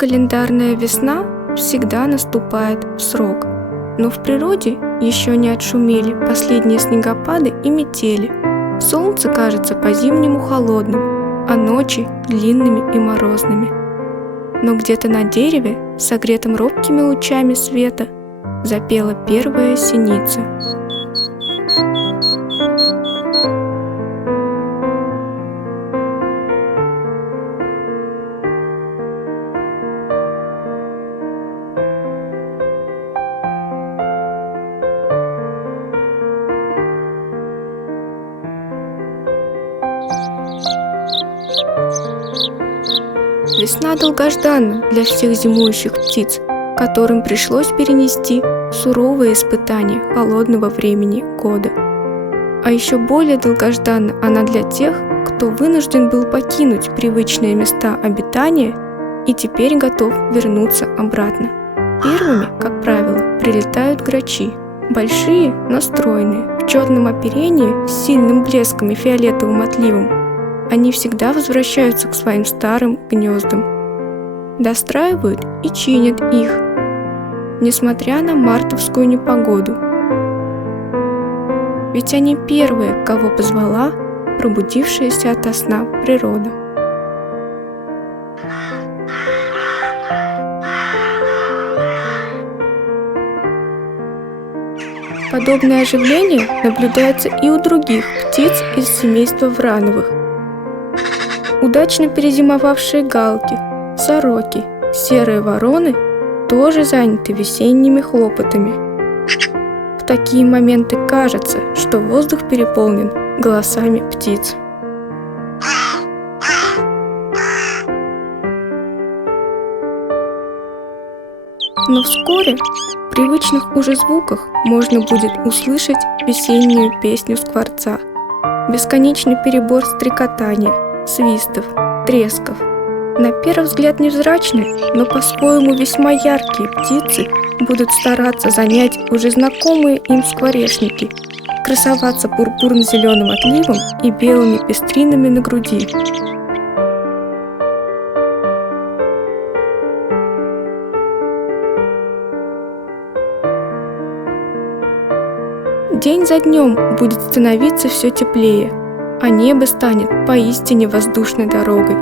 Календарная весна всегда наступает в срок, но в природе еще не отшумели последние снегопады и метели. Солнце кажется по-зимнему холодным, а ночи длинными и морозными. Но где-то на дереве, согретом робкими лучами света, запела первая синица. Весна долгожданна для всех зимующих птиц, которым пришлось перенести суровые испытания холодного времени года. А еще более долгожданна она для тех, кто вынужден был покинуть привычные места обитания и теперь готов вернуться обратно. Первыми, как правило, прилетают грачи. Большие, но стройные, в черном оперении с сильным блеском и фиолетовым отливом. Они всегда возвращаются к своим старым гнездам, достраивают и чинят их, несмотря на мартовскую непогоду. Ведь они первые, кого позвала пробудившаяся ото сна природа. Подобное оживление наблюдается и у других птиц из семейства врановых. Удачно перезимовавшие галки, сороки, серые вороны тоже заняты весенними хлопотами. В такие моменты кажется, что воздух переполнен голосами птиц. Но вскоре в привычных уже звуках можно будет услышать весеннюю песню скворца, бесконечный перебор стрекотания, свистов, тресков. На первый взгляд невзрачные, но по-своему весьма яркие птицы будут стараться занять уже знакомые им скворечники, красоваться пурпурно-зеленым отливом и белыми пестринами на груди. День за днем будет становиться все теплее, а небо станет поистине воздушной дорогой,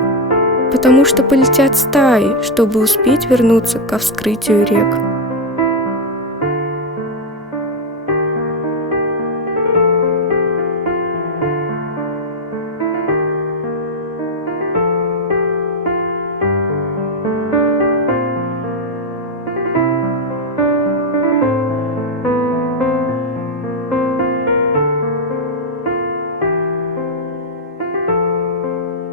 потому что полетят стаи, чтобы успеть вернуться ко вскрытию рек.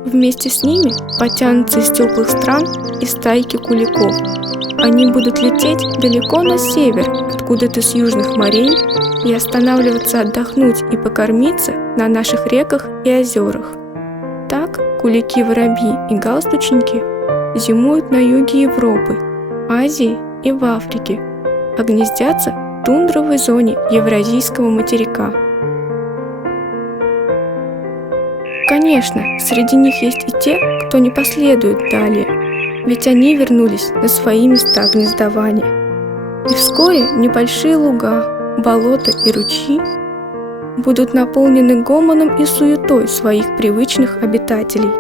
Вместе с ними потянутся из теплых стран и стайки куликов. Они будут лететь далеко на север, откуда-то с южных морей, и останавливаться отдохнуть и покормиться на наших реках и озерах. Так кулики-воробьи и галстучники зимуют на юге Европы, Азии и в Африке, а гнездятся в тундровой зоне Евразийского материка. Конечно, среди них есть и те, кто не последует далее, ведь они вернулись на свои места гнездования. И вскоре небольшие луга, болота и ручьи будут наполнены гомоном и суетой своих привычных обитателей.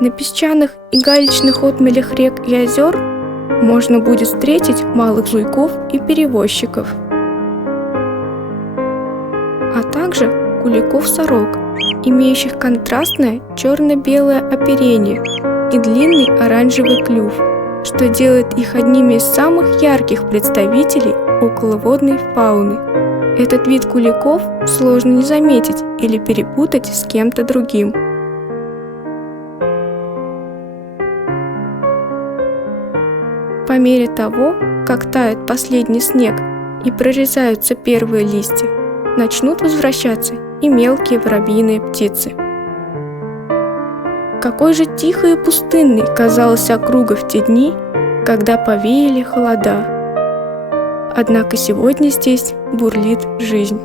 На песчаных и галечных отмелях рек и озер можно будет встретить малых жуйков и перевозчиков, а также куликов-сорок, имеющих контрастное черно-белое оперение и длинный оранжевый клюв, что делает их одними из самых ярких представителей околоводной фауны. Этот вид куликов сложно не заметить или перепутать с кем-то другим. По мере того, как тает последний снег и прорезаются первые листья, начнут возвращаться и мелкие воробьиные птицы. Какой же тихой и пустынной казалась округа в те дни, когда повеяли холода. Однако сегодня здесь бурлит жизнь.